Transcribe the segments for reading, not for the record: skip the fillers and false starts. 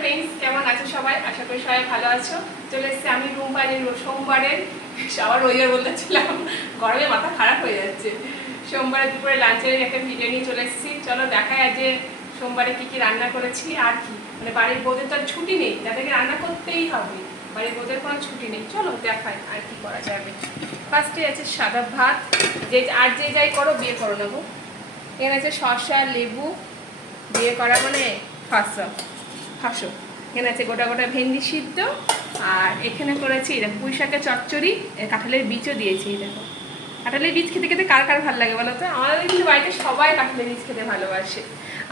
Friends, কেমন আছো সবাই? আশা করি সবাই ভালো আছো। চলে এসেছি আমি রুমবারের সোমবারের, আবার রবিবার বলতেছিলাম, গরমে মাথা খারাপ হয়ে যাচ্ছে। সোমবারে দুপুরে লাঞ্চের একটা ভিডিও নিয়ে চলে এসেছি। চলো দেখাই আজ সোমবারে কি কি রান্না করেছি। আর কি মানে বাড়ির বউদের তো আর ছুটি নেই, তাদেরকে রান্না করতেই হবে, বাড়ির বউদের কোনো ছুটি নেই। চলো দেখাই আর কি করা যাবে। ফার্স্টে আছে সাদা ভাত, যে আর যে যাই করো বিয়ে করো না গো। এখানে আছে শসা, লেবু, বিয়ে করা মানে ফাঁসো। এখানে আছে গোটা গোটা ভেন্ডি সিদ্ধ, আর এখানে করেছি দেখো পুঁই শাকের চচ্চড়ি, কাঁঠালের বীজও দিয়েছি। দেখো কাঁঠালের বীজ খেতে খেতে কার কার ভালো লাগে বলো তো? আমাদের কিন্তু বাড়িতে সবাই কাঁঠালের বীজ খেতে ভালোবাসে।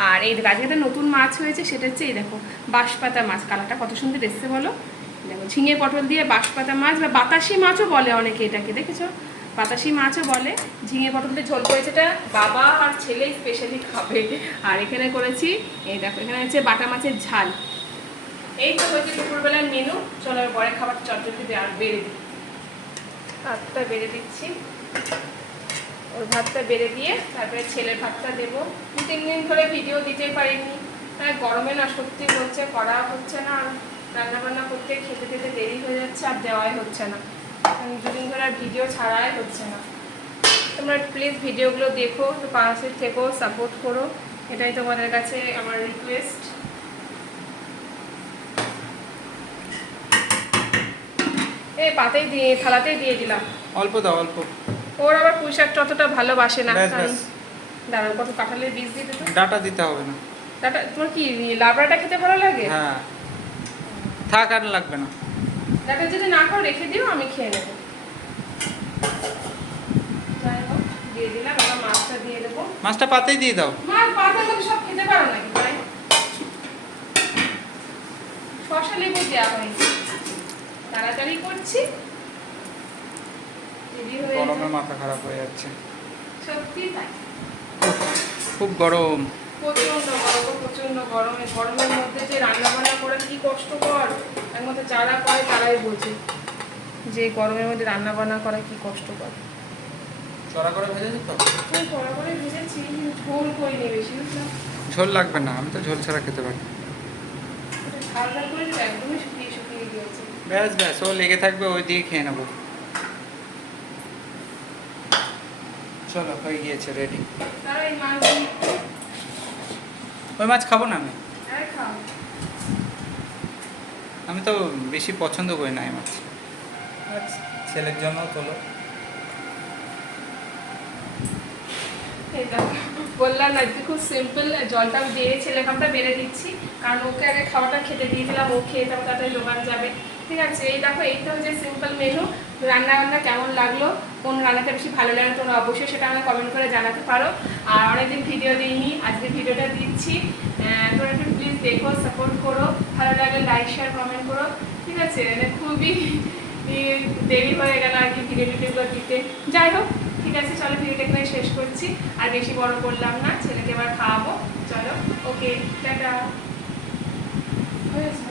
আর এই আজকে একটা নতুন মাছ হয়েছে, সেটা হচ্ছে এই দেখো বাঁশপাতা মাছ। কালারটা কত সুন্দর এসছে বলো। দেখো ঝিঙে পটল দিয়ে বাঁশপাতা মাছ বা বাতাসি মাছও বলে অনেকে, এটাকে দেখেছো? বাতাসি মাছও বলে। ঝিঙে পটল দিয়ে ঝোল করেছে, এটা বাবা আর ছেলে স্পেশালি খাবে। আর এখানে করেছি এই দেখো, এখানে হচ্ছে বাটা মাছের ঝাল। এই তো হচ্ছে দুপুরবেলার মেনু। চলো পরে খাবার চটচটি বেড়ে দিই। ভাতটা বেড়ে দিচ্ছি, ওর ভাতটা বেড়ে দিয়ে তারপরে ছেলের ভাতটা দেবো। 2-3 দিন ধরে ভিডিও দিতে পারিনি, গরমে না সত্যি হচ্ছে করা হচ্ছে না, আর রান্নাবান্না করতে খেতে খেতে দেরি হয়ে যাচ্ছে, আর দেওয়াই হচ্ছে না। 2 দিন ধরে আর ভিডিও ছাড়াই হচ্ছে না। তোমরা প্লিজ ভিডিওগুলো দেখো, একটু পাশে থেকো, সাপোর্ট করো, এটাই তোমাদের কাছে আমার রিকোয়েস্ট। এই পাতেই দিয়ে থালাতেই দিয়ে দিলাম, অল্প দাও অল্প। ওর আবার পুঁই শাকটা অতটা ভালোবাসে না। দাঁড়াও, কত কাঁঠালের বীজ দিয়ে দিত। ডাটা দিতে হবে না। ডাটা তোমার কি লাবড়াটা খেতে ভালো লাগে? হ্যাঁ থাক, আর লাগবে না। ডাটা যদি না খাও রেখে দিও, আমি খেয়ে নেবো। যাই হোক দিয়ে দিলাম, এবার মাছটা দিয়ে দেবো। মাছটা পাতেই দিয়ে দাও। মাছ পাতা তুমি সব খেতে পারো নাকি ভাই? শসা লেবু দেওয়া হয়নি, তাড়াতাড়ি করছি। গরমে মাথা খারাপ হয়ে যাচ্ছে, সত্যি তাই। খুব গরম, প্রচন্ড গরম, প্রচন্ড গরমে গরমের মধ্যে যে রান্না বান্না করা কি কষ্টকর, এর মধ্যে যারা করে তারাই বোঝে যে গরমের মধ্যে রান্না বান্না করা কি কষ্টকর। চড়া করে ভেজেছি তো? তুই কড়া করে ভেজেছি, ঝোল করিনি বেশি, বুঝলাম। ঝোল লাগবে না, আমি তো ঝোল ছাড়া খেতে পারি। ঝাল ঝাল করে একদমই শুকিয়ে শুকিয়ে গিয়েছে। ব্যাস ব্যাস, ও লেগে থাকবে, ওই দিয়ে খেয়ে নেবো। চলো হয়ে গিয়েছে, রেডি। তারা এই মাছ ওই মাছ খাবো না আমি। খাও। আমি তো বেশি পছন্দ করি না এই মাছ। ছেলের জন্য তোলো। বললাম না আজকে খুব সিম্পল, জলটা দিয়ে ছেলে খাবারটা বেড়ে দিচ্ছি, কারণ ওকে আগে খাবারটা খেতে দিয়েছিলাম, ও খেয়ে তারপর তাড়াতাড়ি দোকান যাবে। ঠিক আছে, এই দেখো এইটা হচ্ছে সিম্পল মেনু। রান্না বান্না কেমন লাগলো, কোন রান্নাটা বেশি ভালো লাগে তোমরা অবশ্যই সেটা আমাকে কমেন্ট করে জানাতে পারো। আর অনেকদিন ভিডিও দিইনি, আজকে ভিডিওটা দিচ্ছি। তোমরা একটু প্লিজ দেখো, সাপোর্ট করো, ভালো লাগলে লাইক শেয়ার কমেন্ট করো। ঠিক আছে, মানে খুবই দেরি হয়ে গেল আর কি ভিডিওগুলো দিতে। যাই হোক ঠিক আছে, চলো ভিডিওটা এখানে শেষ করছি, আর বেশি বড় করলাম না, ছেলেকে এবার খাওয়াবো। চলো ওকে, টাটা। হয়েছে।